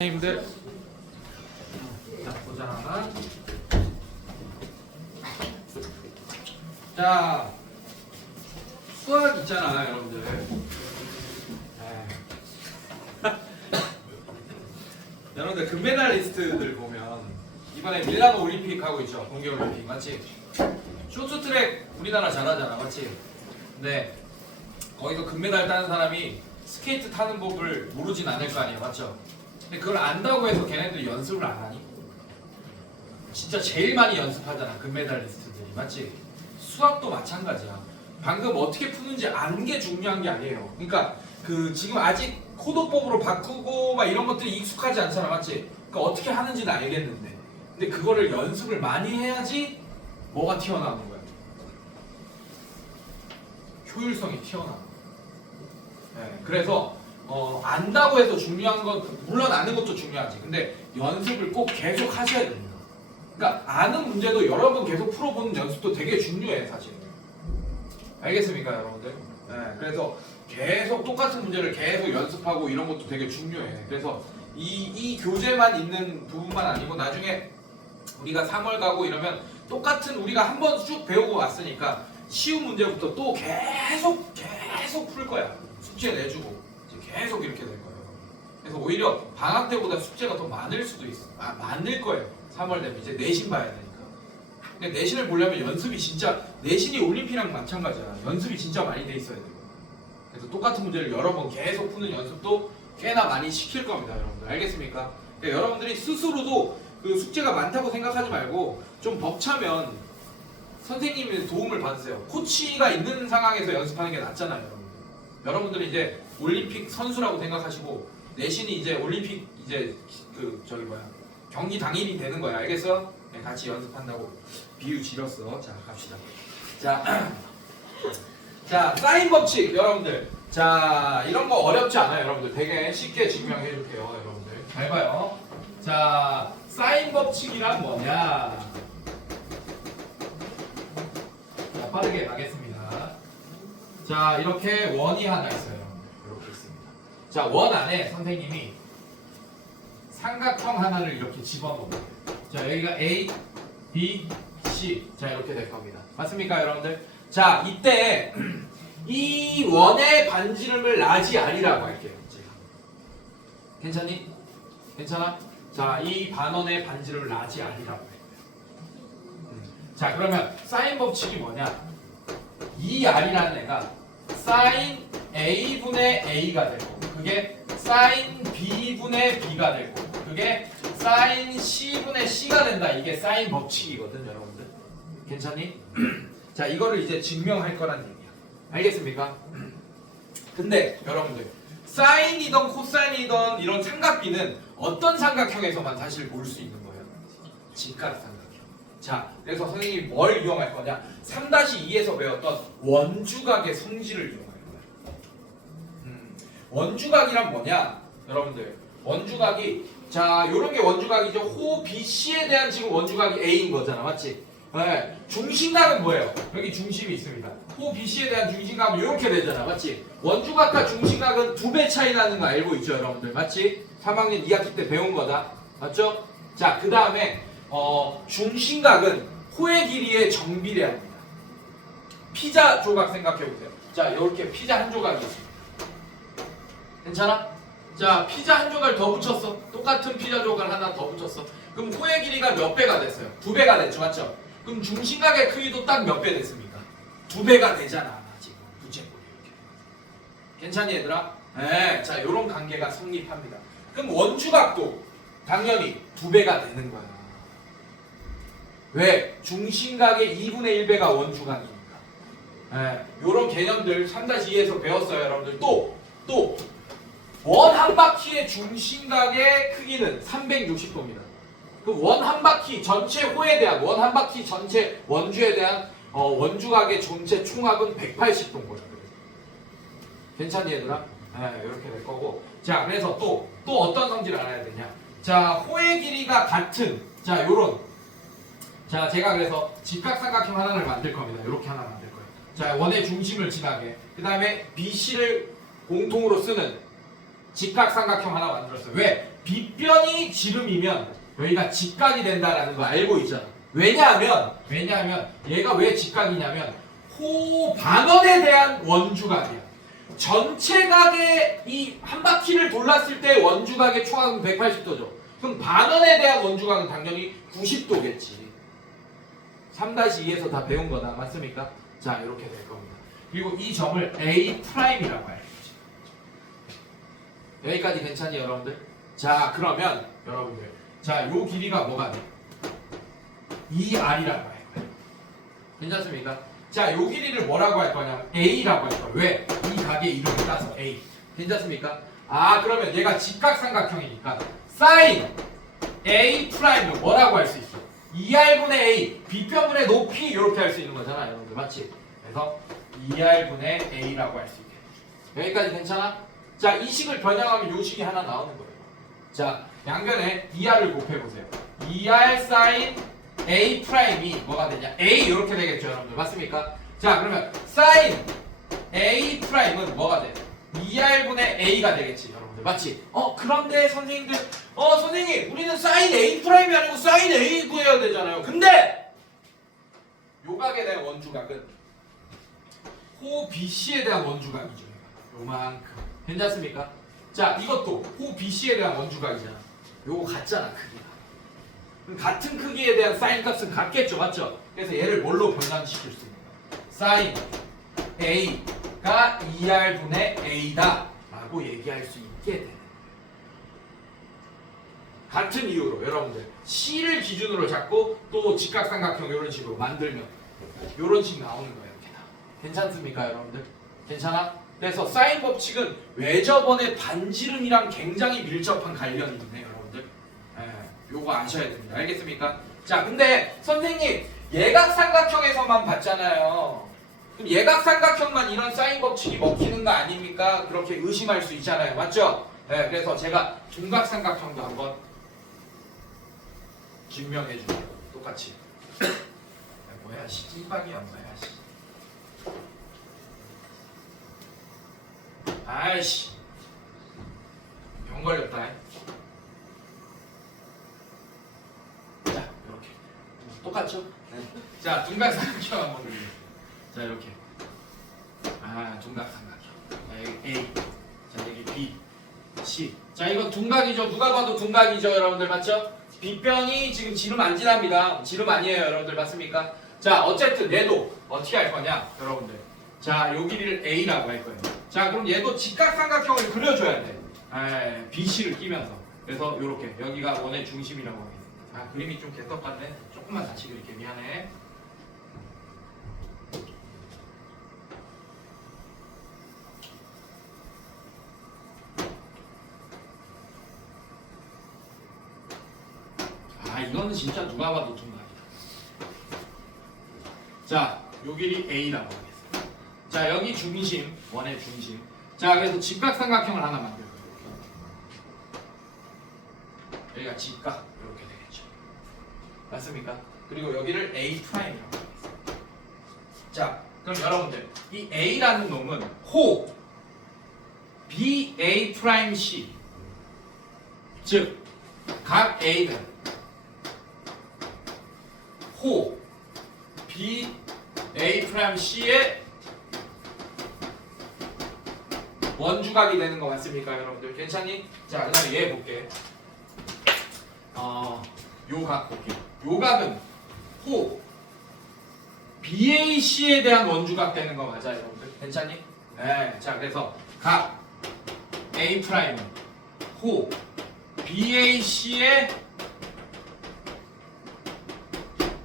선생님들, 자 보자. 자 수학 있잖아 여러분들. 여러분들 금메달리스트들 보면 이번에 밀라노 올림픽 하고 있죠. 동계 올림픽 맞지? 쇼트트랙 우리나라 잘하잖아 맞지? 근데 거기서 금메달 따는 사람이 스케이트 타는 법을 모르진 않을 거 아니야 맞죠? 근데 그걸 안다고 해서 걔네들 연습을 안 하니? 진짜 제일 많이 연습하잖아 금메달리스트들이 맞지? 수학도 마찬가지야. 방금 어떻게 푸는지 아는 게 중요한 게 아니에요. 그러니까 그 지금 아직 코드법으로 바꾸고 막 이런 것들이 익숙하지 않잖아 맞지? 그러니까 어떻게 하는지는 알겠는데 근데 그거를 연습을 많이 해야지 뭐가 튀어나오는 거야? 효율성이 튀어나오는 거야. 네, 그래서 안다고 해서 중요한 건 물론 아는 것도 중요하지. 근데 연습을 꼭 계속 하셔야 됩니다. 그러니까 아는 문제도 여러 번 계속 풀어보는 연습도 되게 중요해 사실. 알겠습니까 여러분들? 네, 그래서 계속 똑같은 문제를 계속 연습하고 이런 것도 되게 중요해. 그래서 이 교재만 있는 부분만 아니고 나중에 우리가 3월 가고 이러면 똑같은 우리가 한 번 쭉 배우고 왔으니까 쉬운 문제부터 또 계속 풀 거야. 숙제 내주고 계속 이렇게 될 거예요. 그래서 오히려 방학 때보다 숙제가 더 많을 수도 있어. 많을 거예요. 3월 되면 이제 내신 봐야 되니까. 근데 내신을 보려면 연습이 진짜 내신이 올림픽이랑 마찬가지야. 연습이 진짜 많이 돼 있어야 돼요. 그래서 똑같은 문제를 여러 번 계속 푸는 연습도 꽤나 많이 시킬 겁니다, 여러분들. 알겠습니까? 그러니까 여러분들이 스스로도 그 숙제가 많다고 생각하지 말고 좀 벅차면 선생님의 도움을 받으세요. 코치가 있는 상황에서 연습하는 게 낫잖아요, 여러분들. 여러분들이 이제 올림픽 선수라고 생각하시고 내신이 이제 올림픽 이제 경기 당일이 되는 거야. 알겠어? 네, 같이 연습한다고 비유 지렸어. 자, 갑시다. 자, 사인 법칙 여러분들. 자, 이런 거 어렵지 않아요, 여러분들. 되게 쉽게 증명해 줄게요, 여러분들. 잘 봐요. 자, 사인 법칙이란 뭐냐? 자, 빠르게 가겠습니다. 자, 이렇게 원이 하나 있어요. 이렇게 있습니다. 자, 원 안에 선생님이 삼각형 하나를 이렇게 집어넣어요. 자, 여기가 A, B, C. 자, 이렇게 될 겁니다. 맞습니까, 여러분들? 자, 이때 이 원의 반지름을 라지 R이라고 할게요. 제가. 괜찮니? 괜찮아? 자, 이 반원의 반지름을 라지 R이라고 해요. 자, 그러면 사인 법칙이 뭐냐? 이 R이라는 애가 사인 A분의 A가 되고 그게 사인 B분의 B가 되고 그게 사인 C분의 C가 된다. 이게 사인 법칙이거든 여러분들. 괜찮니? 자, 이거를 이제 증명할 거란 얘기야. 알겠습니까? 근데 여러분들 사인이든 코사인이든 이런 삼각비는 어떤 삼각형에서만 사실 볼 수 있는 거예요? 직각삼각형. 자, 그래서 선생님이 뭘 이용할 거냐? 3-2에서 배웠던 원주각의 성질을 이용할 거예요. 원주각이란 뭐냐? 여러분들 원주각이 자, 요런 게 원주각이죠. 호 BC에 대한 지금 원주각이 A인 거잖아. 맞지? 네. 중심각은 뭐예요? 여기 중심이 있습니다. 호 BC에 대한 중심각은 이렇게 되잖아. 맞지? 원주각과 중심각은 2배 차이 나는 거 알고 있죠, 여러분들? 맞지? 3학년 2학기 때 배운 거다. 맞죠? 자, 그 다음에 중심각은 호의 길이의 정비례합니다. 피자 조각 생각해 보세요. 자, 이렇게 피자 한 조각이 있습니다. 괜찮아? 자, 피자 한 조각 더 붙였어. 똑같은 피자 조각 하나 더 붙였어. 그럼 호의 길이가 몇 배가 됐어요? 2배가 됐죠, 맞죠? 그럼 중심각의 크기도 딱 몇 배 됐습니까? 2배가 되잖아, 지금 부채꼴이 이렇게. 괜찮니, 얘들아? 네, 자, 이런 관계가 성립합니다. 그럼 원주각도 당연히 2배가 되는 거야. 왜? 중심각의 2분의 1배가 원주각이니까. 네, 이런 개념들 3-2에서 배웠어요, 여러분들. 또 원 한 바퀴의 중심각의 크기는 360도입니다. 그 원 한 바퀴 전체 호에 대한 원 한 바퀴 전체 원주에 대한 원주각의 전체 총합은 180도인 거예요. 괜찮니, 얘들아? 네, 이렇게 될 거고. 자, 그래서 또 어떤 성질을 알아야 되냐? 자, 호의 길이가 같은 자, 요런 자, 제가 그래서 직각삼각형 하나를 만들 겁니다. 이렇게 하나 만들 거예요. 자, 원의 중심을 지나게. 그 다음에 BC를 공통으로 쓰는 직각삼각형 하나 만들었어요. 왜? 빗변이 지름이면 여기가 직각이 된다라는 거 알고 있잖아. 왜냐하면 얘가 왜 직각이냐면 호반원에 대한 원주각이야. 전체 각의 이 한 바퀴를 돌았을 때 원주각의 초각은 180도죠. 그럼 반원에 대한 원주각은 당연히 90도겠지. 3-2에서 다 배운 거다. 맞습니까? 자, 이렇게 될 겁니다. 그리고 이 점을 A'이라고 알겠지. 여기까지 괜찮니, 여러분들? 자, 그러면 여러분들, 자, 요 길이가 뭐가 돼? 2R이라고 할 거야. 괜찮습니까? 자, 요 길이를 뭐라고 할 거냐면 A라고 할 거야. 왜? 이 각의 이름을 따서 A. 괜찮습니까? 아, 그러면 얘가 직각삼각형이니까 sin A'을 뭐라고 할 수 있어? 2R분의 A, B변분의 높이 이렇게 할 수 있는 거잖아, 여러분들. 맞지? 그래서 2R분의 A라고 할 수 있게. 여기까지 괜찮아? 자, 이 식을 변형하면 요 식이 하나 나오는 거예요. 자, 양변에 2R을 곱해보세요. 2R sin A'이 뭐가 되냐? A 이렇게 되겠죠, 여러분들. 맞습니까? 자, 그러면 sin A'은 뭐가 돼? 2R분의 A가 되겠지, 여러분들. 맞지? 그런데 선생님들, 선생님, 우리는 sin A'이 아니고 sin A 구해야 되잖아요. 근데 요 각에 대한 원주각은 호 BC에 대한 원주각이죠. 요만큼. 괜찮습니까? 자, 이것도 호 BC에 대한 원주각이잖아. 요거 같잖아, 크기가. 그럼 같은 크기에 대한 사인 값은 같겠죠, 맞죠? 그래서 얘를 뭘로 변환시킬 수 있는 거야? 사인 A가 2R분의 A다 라고 얘기할 수 있게 되는 같은 이유로 여러분들 C를 기준으로 잡고 또 직각삼각형 이런 식으로 만들면 이런 식 나오는 거예요. 이렇게 다. 괜찮습니까, 여러분들? 괜찮아? 그래서 사인 법칙은 외접원의 반지름이랑 굉장히 밀접한 관련이 있네요, 여러분들. 요거 아셔야 됩니다. 알겠습니까? 자, 근데 선생님 예각삼각형에서만 봤잖아요. 그럼 예각삼각형만 이런 사인 법칙이 먹히는 거 아닙니까? 그렇게 의심할 수 있잖아요. 맞죠? 네, 그래서 제가 둔각삼각형도 한번 증명해 줄게요. 똑같이. 뭐야, 찐빵이야, 뭐야, 씨. 아이씨, 병 걸렸다. 자, 이렇게 똑같죠? 네. 자, 둔각삼각형 한번 그려요. 자, 이렇게. 둔각삼각형. 자, 여기 A. 자, 여기 B, C. 자, 이거 둔각이죠. 누가 봐도 둔각이죠, 여러분들. 맞죠? B변이 지금 지름 안 지납니다. 지름 아니에요, 여러분들. 맞습니까? 자, 어쨌든 얘도 어떻게 할 거냐, 여러분들. 자, 요 길이를 A라고 할 거예요. 자, 그럼 얘도 직각삼각형을 그려줘야 돼. BC를 끼면서. 그래서 요렇게 여기가 원의 중심이라고 하겠습니다. 그림이 좀 개떡같네. 조금만 다시 그릴게. 미안해. 이거는 진짜 누가 봐도 둔각이다. 자, 요 길이 A라고 하겠습니다. 자, 여기 중심, 원의 중심. 자, 그래서 직각삼각형을 하나 만들어요. 여기가 직각 이렇게 되겠죠. 맞습니까? 그리고 여기를 A'이라고 하겠습니다. 자, 그럼 여러분들 이 A라는 놈은 호 BA'C, 즉 각 A는 호 BA'C의 원주각이 되는 거 맞습니까, 여러분들? 괜찮니? 자, 그 다음에 얘 볼게. 요 각 볼게. 요 각은 호 BAC에 대한 원주각 되는 거 맞아요, 여러분들? 괜찮니? 네. 자, 그래서 각 A'은 호 BAC의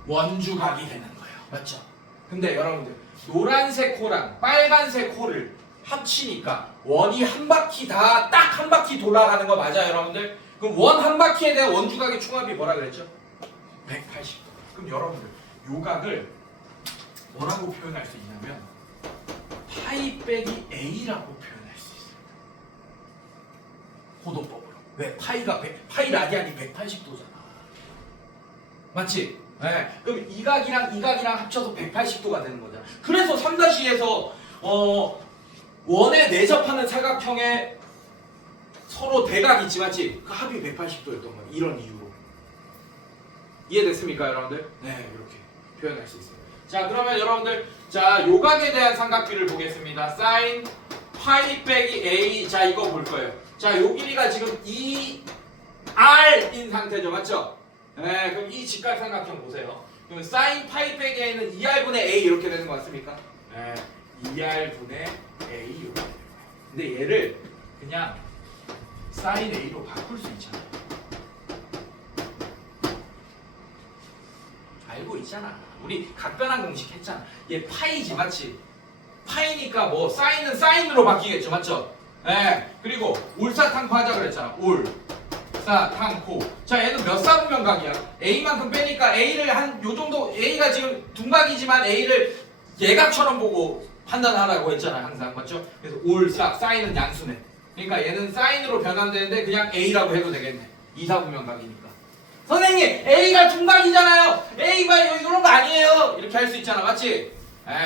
원주각이 되는 거예요. 맞죠? 근데 여러분들 노란색 호랑 빨간색 호를 합치니까 원이 한 바퀴 다 딱 한 바퀴 돌아가는 거 맞아요, 여러분들? 그럼 원 한 바퀴에 대한 원주각의 총합이 뭐라 그랬죠? 180도. 그럼 여러분들 요 각을 뭐라고 표현할 수 있냐면 파이 빼기 A라고 표현할 수 있습니다. 호도법으로. 왜? 파이 라디안이 180도잖아. 맞지? 네. 그럼 이 각이랑 이 각이랑 합쳐서 180도가 되는 거잖아. 그래서 3-2에서 원에 내접하는 사각형의 서로 대각이 있지 맞지? 그 합이 180도였던 거예요. 이런 이유로. 이해됐습니까 여러분들? 네 이렇게 표현할 수 있어요. 자 그러면 여러분들 자 요각에 대한 삼각비를 보겠습니다. 사인 파이 빼기 a 자 이거 볼 거예요. 자 요 길이가 지금 2r인 상태죠 맞죠? 네 그럼 이 직각삼각형 보세요. 그럼 사인 파이 빼기 a는 2r분의 a 이렇게 되는 거 맞습니까? 네 2r분의 a 이렇게 되는 거예요. 근데 얘를 그냥 사인 a로 바꿀 수 있잖아요. 알고 있잖아. 우리 각변환 공식 했잖아. 얘 파이지 맞지? 파이니까 뭐 사인은 사인으로 바뀌겠죠 맞죠? 예. 그리고 울사탕코 하자 그랬잖아. 울사탕코. 자 얘는 몇 사분면각이야? A만큼 빼니까 A를 한 요 정도 A가 지금 둔각이지만 A를 예각처럼 보고 판단하라고 했잖아 항상 맞죠? 그래서 울사 사인은 양수네. 그러니까 얘는 사인으로 변환되는데 그냥 A라고 해도 되겠네. 이사분면각이니까. 선생님 A가 둔각이잖아요. A가 이런 거 아니에요. 이렇게 할 수 있잖아 맞지?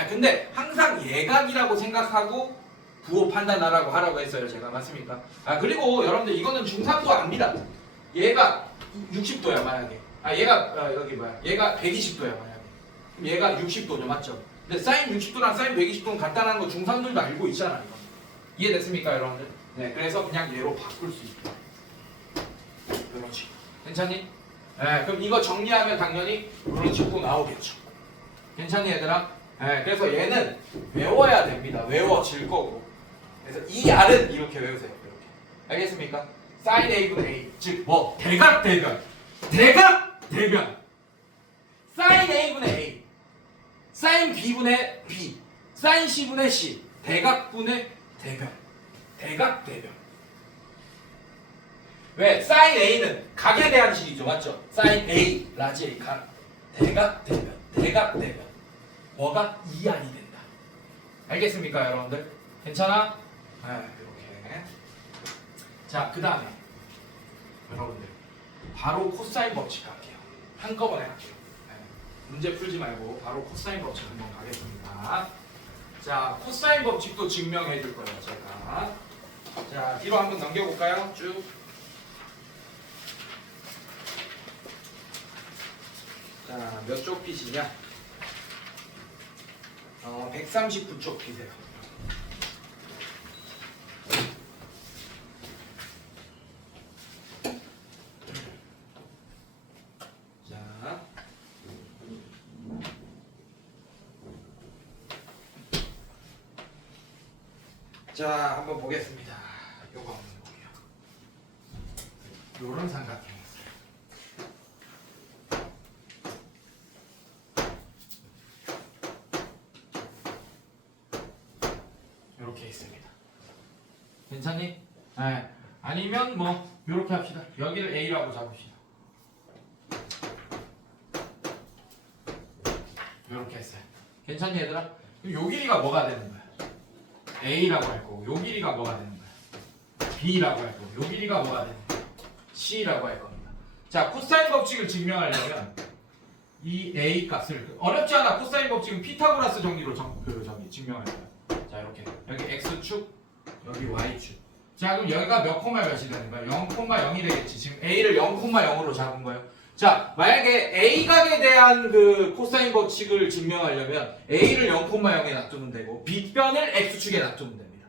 근데 항상 예각이라고 생각하고 부호 판단하라고 하라고 했어요 제가 맞습니까? 그리고 여러분들 이거는 중상도 압니다. 얘가 60도야 만약에 얘가 여기 뭐야 얘가 120도야 만약에 그럼 얘가 60도죠 맞죠? 근데 사인 60도랑 사인 120도는 같다는 거 중상들도 알고 있잖아 이거. 이해됐습니까 여러분들? 네 그래서 그냥 얘로 바꿀 수 있다. 그렇지 괜찮니? 그럼 이거 정리하면 당연히 이런 식으로 나오겠죠. 괜찮니 얘들아? 그래서 얘는 외워야 됩니다. 외워질 거고. 그래서 이 R은 이렇게 외우세요. 이렇게. 알겠습니까? sin A분의 A. 즉, 뭐, 대각 대변. 대각 대변. sin A분의 A. sin B분의 B. sin C분의 C. 대각분의 대변. 대각 대변. 왜? sin A는 각에 대한 식이죠. 맞죠? sin A, 라지 A, 각. 대각 대변. 대각 대변. 뭐가 2R이 된다. 알겠습니까 여러분들? 괜찮아? 이렇게. 자, 그 다음에 여러분들 바로 코사인 법칙 갈게요. 한꺼번에 할게요. 문제 풀지 말고 바로 코사인 법칙 한번 가겠습니다. 자, 코사인 법칙도 증명해 줄 거예요 제가. 자, 뒤로 한번 넘겨볼까요? 쭉. 자, 몇 쪽 핏이냐? 139쪽 핏이에요. 자, 한번 보겠습니다. 요거 한번 볼게요. 요런 삼각형 있어요. 요렇게 있습니다. 괜찮니? 아니면 뭐 요렇게 합시다. 여기를 A라고 잡읍시다. 요렇게 했어요. 괜찮니 얘들아? 요 길이가 뭐가 되는 거야? A라고 할 거고 요 길이가 뭐가 되는 거야? B라고 할 거고 요 길이가 뭐가 되는 거야? C라고 할 겁니다. 자, 코사인 법칙을 증명하려면 이 A 값을 어렵지 않아. 코사인 법칙은 피타고라스 정리로 증명할 거야. 자, 이렇게 여기 X축, 여기 Y축. 자, 그럼 여기가 몇 콤마 몇이 되는 거야? 0,0이 되겠지. 지금 A를 0,0로 잡은 거예요. 자, 만약에 A각에 대한 그 코사인 법칙을 증명하려면 A를 0,0에 놔두면 되고 B변을 X축에 놔두면 됩니다.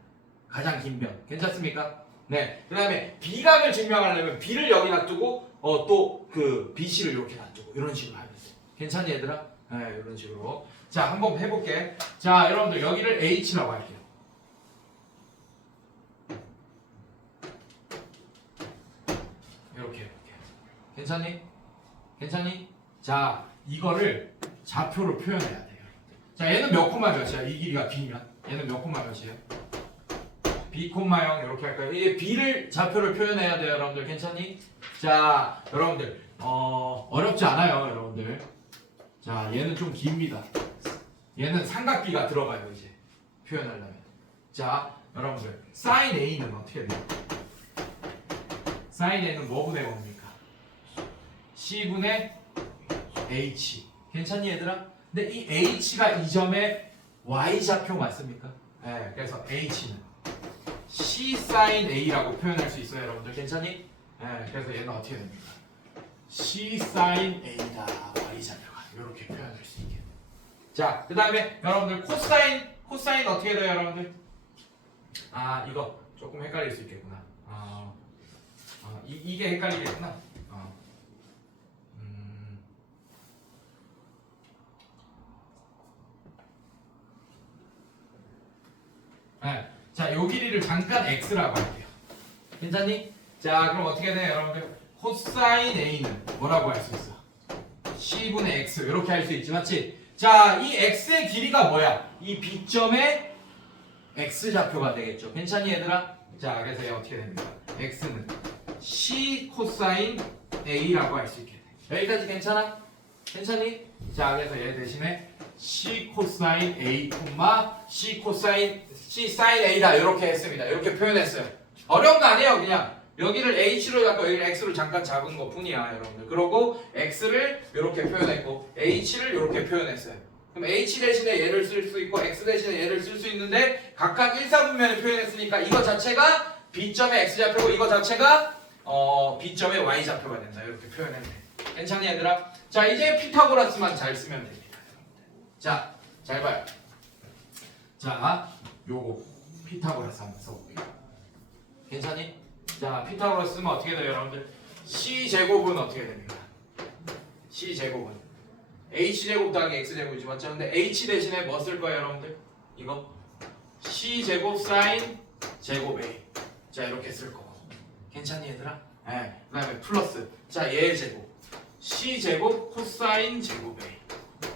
가장 긴 변. 괜찮습니까? 네. 그 다음에 B각을 증명하려면 B를 여기 놔두고 또 그 BC를 이렇게 놔두고 이런 식으로 하면 돼요. 괜찮니 얘들아? 네, 이런 식으로. 자, 한번 해볼게. 자, 여러분들 여기를 H라고 할게요. 이렇게 해볼게요. 괜찮니? 괜찮니? 자, 이거를 좌표로 표현해야 돼요. 자, 얘는 몇 콤마 몇이야? 이 길이가 B면 얘는 몇 콤마 몇이에요? B, 0 이렇게 할까요? 이게 B를 좌표를 표현해야 돼요, 여러분들. 괜찮니? 자, 여러분들 어렵지 않아요, 여러분들. 자, 얘는 좀 깁니다. 얘는 삼각비가 들어가요, 이제 표현하려면. 자, 여러분들 sin A는 어떻게 돼요? sin A는 뭐분의 뭡니까? C분의 H. 괜찮니 얘들아? 근데 이 H가 이 점의 Y좌표 맞습니까? 네, 그래서 H는 C C sin A라고 표현할 수 있어요, 여러분들. 괜찮니? 네, 그래서 얘는 어떻게 됩니까? C sin A다. Y좌표가 이렇게 표현할 수 있게. 자, 그 다음에 여러분들 코사인 어떻게 돼요, 여러분들? 아, 이거 조금 헷갈릴 수 있겠구나. 이게 헷갈리겠구나. 네. 자, 요 길이를 잠깐 x라고 할게요. 괜찮니? 자, 그럼 어떻게 돼요, 여러분들? 코사인 a는 뭐라고 할 수 있어? c분의 x 이렇게 할 수 있지, 맞지? 자, 이 x의 길이가 뭐야? 이 B점의 x좌표가 되겠죠. 괜찮니, 얘들아? 자, 그래서 얘 어떻게 됩니까? x는 c 코사인 a라고 할 수 있게 돼. 여기까지 괜찮아? 괜찮니? 자, 그래서 얘 대신에 c 코사인 a, c 사인 a다 이렇게 했습니다. 이렇게 표현했어요. 어려운 거 아니에요, 그냥. 여기를 h로 잡고 여기를 x로 잠깐 잡은 것 뿐이야, 여러분들. 그러고 x를 이렇게 표현했고 h를 이렇게 표현했어요. 그럼 h 대신에 얘를 쓸 수 있고 x 대신에 얘를 쓸 수 있는데 각각 1사분면을 표현했으니까 이거 자체가 b점의 x좌표고 이거 자체가 b점의 y좌표가 된다. 이렇게 표현했네. 괜찮니, 얘들아? 자, 이제 피타고라스만 잘 쓰면 됩니다. 자, 잘 봐요. 자, 요거 피타고라스 한번 써볼게요. 괜찮니? 자, 피타고라스 쓰면 어떻게 돼요, 여러분들? C제곱은 어떻게 됩니까? C제곱은 H제곱 더하기 X제곱이지, 맞죠? 근데 H 대신에 뭐 쓸 거예요, 여러분들? 이거 C제곱 사인 제곱 A. 자, 이렇게 쓸 거고. 괜찮니, 얘들아? 네. 그 다음에 플러스. 자, 얘의 제곱 C제곱 코사인 제곱 A.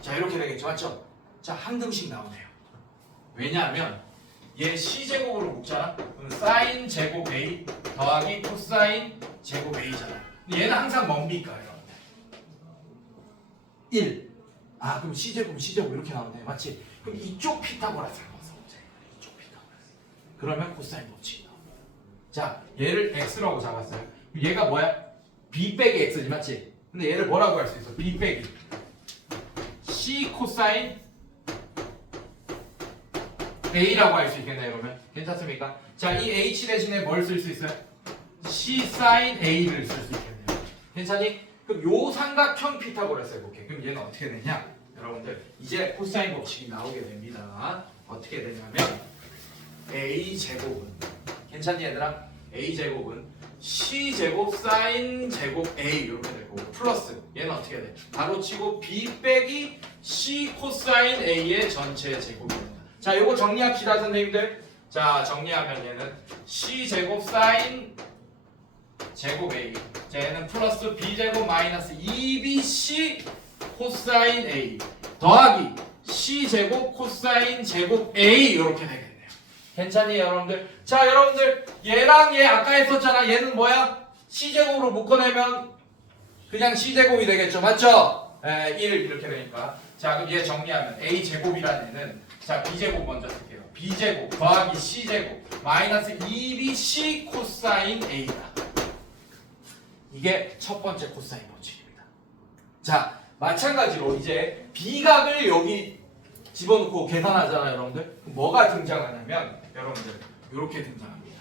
자, 이렇게 되겠죠, 맞죠? 자, 한 등씩 나오네요. 왜냐하면 얘 C제곱으로 묶잖아? 그럼 사인 제곱 A 더하기 코사인 제곱 A잖아. 얘는 항상 뭡니까, 여러분들? 1. 아, 그럼 C제곱 이렇게 나오네, 맞지? 그럼 이쪽 피타고라스 한번 써보자. 이쪽 피타고라스. 그러면 코사인 법칙이 나와. 자, 얘를 X라고 잡았어요. 그럼 얘가 뭐야? B 빼기 X지, 맞지? 근데 얘를 뭐라고 할 수 있어? B 빼기 C 코사인 A라고 할 수 있겠네요, 그러면. 괜찮습니까? 자, 이 H 대신에 뭘 쓸 수 있어요? C sin A를 쓸 수 있겠네요. 괜찮니? 그럼 요 삼각형 피타고라스 해볼게. 그럼 얘는 어떻게 되냐? 여러분들, 이제 코사인 법칙이 나오게 됩니다. 어떻게 되냐면 A제곱은, 괜찮니, 얘들아? A제곱은 C제곱 사인 제곱 A 이렇게 될 거고, 플러스 얘는 어떻게 돼? 바로치고 B 빼기 C 코사인 A의 전체 제곱이 된다. 자, 요거 정리합시다, 선생님들. 자, 정리하면 얘는 C제곱 사인 제곱 A. 자, 얘는 플러스 B제곱 마이너스 2BC 코사인 A 더하기 C제곱 코사인 제곱 A 이렇게 되겠네요. 괜찮니, 여러분들? 자, 여러분들, 얘랑 얘 아까 했었잖아. 얘는 뭐야? C제곱으로 묶어내면 그냥 C제곱이 되겠죠, 맞죠? 1 이렇게 되니까. 자, 그럼 얘 정리하면 A제곱이라는 애는, 자, B제곱 먼저 쓸게요. B제곱 더하기 C제곱 마이너스 2BC 코사인 A다. 이게 첫 번째 코사인 법칙입니다. 자, 마찬가지로 이제 B각을 여기 집어넣고 계산하잖아요, 여러분들. 그럼 뭐가 등장하냐면, 여러분들, 이렇게 등장합니다.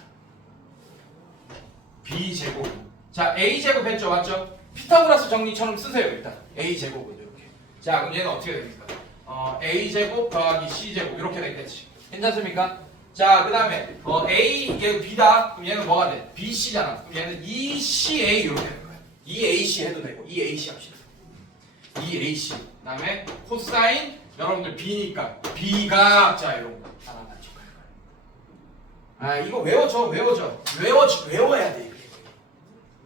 B제곱. 자, A제곱 했죠, 맞죠? 피타고라스 정리처럼 쓰세요, 일단. A제곱은 이렇게. 자, 그럼 얘는 어떻게 됩니까? A제곱 더하기 C제곱 이렇게 되겠지. 괜찮습니까? 자, 그 다음에 A, 얘 B다. 그럼 얘는 뭐가 돼? BC잖아. 그럼 얘는 ECA 이렇게 될 거야. EAC 해도 되고 EAC 합시다. EAC. 그 다음에 코사인, 여러분들 B니까 B각. 자, 이런 거 하나만 쭉 할 거야. 아, 이거 외워야 돼, 이렇게.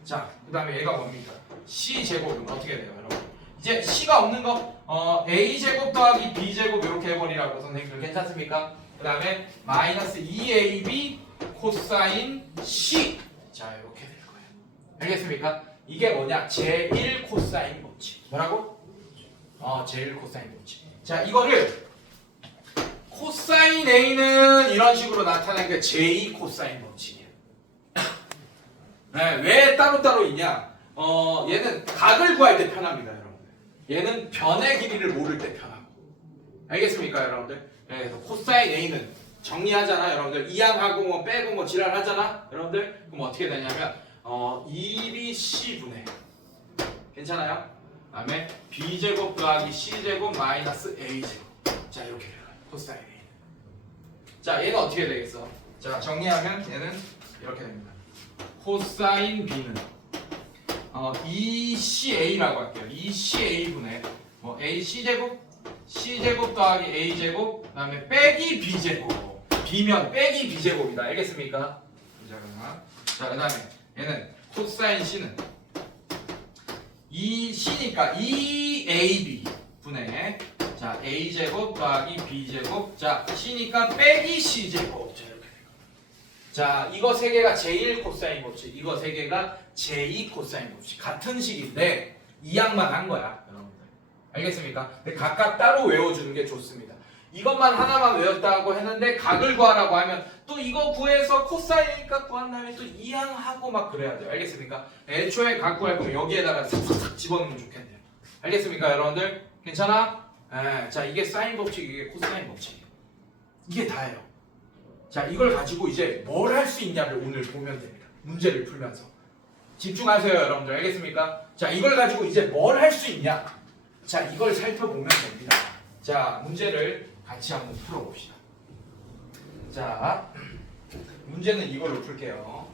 자, 그 다음에 얘가 뭡니까? C제곱은 어떻게 돼요, 여러분? 이제 C가 없는 거 A제곱 더하기 B제곱 이렇게 해버리라고, 선생님들. 괜찮습니까? 그 다음에 마이너스 2AB 코사인 C. 자, 이렇게 될 거예요. 알겠습니까? 이게 뭐냐? 제1 코사인 법칙. 뭐라고? 제1 코사인 법칙. 자, 이거를 코사인 A는 이런 식으로 나타나니까 제2 코사인 법칙이에요. 네, 왜 따로따로 있냐? 얘는 각을 구할 때 편합니다, 여러분들. 얘는 변의 길이를 모를 때 편하고. 알겠습니까, 여러분들? 네, 그래서 코사인 A는 정리하잖아 여러분들. 이항하고 뭐 빼고 뭐 지랄하잖아 여러분들. 그럼 어떻게 되냐면 2bc 분의 괜찮아요? 그다음에 b제곱 더하기 c제곱 마이너스 a제곱. 자 이렇게 돼요. 코사인 A. 자 얘는 어떻게 되겠어? 자 정리하면 얘는 이렇게 됩니다. 코사인 b는 2ca라고 할게요. 2ca 분의 뭐 ac제곱 c제곱 더하기 a제곱 그다음에 빼기 b제곱. b면 빼기 b제곱이다. 알겠습니까? 자 그다음에 얘는 코사인 c는 2c니까 2ab 분의 자 a제곱 더하기 b제곱 자 c니까 빼기 c제곱. 자 이렇게 돼요. 자 이거 세 개가 제1 코사인 법칙, 이거 세 개가 제2 코사인 법칙. 같은 식인데 이항만 한 거야 여러분들. 알겠습니까? 근데 각각 따로 외워주는 게 좋습니다. 이것만 하나만 외웠다고 했는데 각을 구하라고 하면 또 이거 구해서 코사인이니까 구한 다음에 또 이항하고 막 그래야 돼요. 알겠습니까? 애초에 각 구할 거면 여기에다가 싹싹싹 집어넣으면 좋겠네요. 알겠습니까 여러분들? 괜찮아? 자 이게 사인 법칙, 이게 코사인 법칙. 이게 다예요. 자 이걸 가지고 이제 뭘 할 수 있냐를 오늘 보면 됩니다. 문제를 풀면서. 집중하세요 여러분들. 알겠습니까? 자 이걸 가지고 이제 뭘 할 수 있냐. 자 이걸 살펴보면 됩니다. 자 문제를 같이 한번 풀어봅시다. 자 문제는 이걸로 풀게요.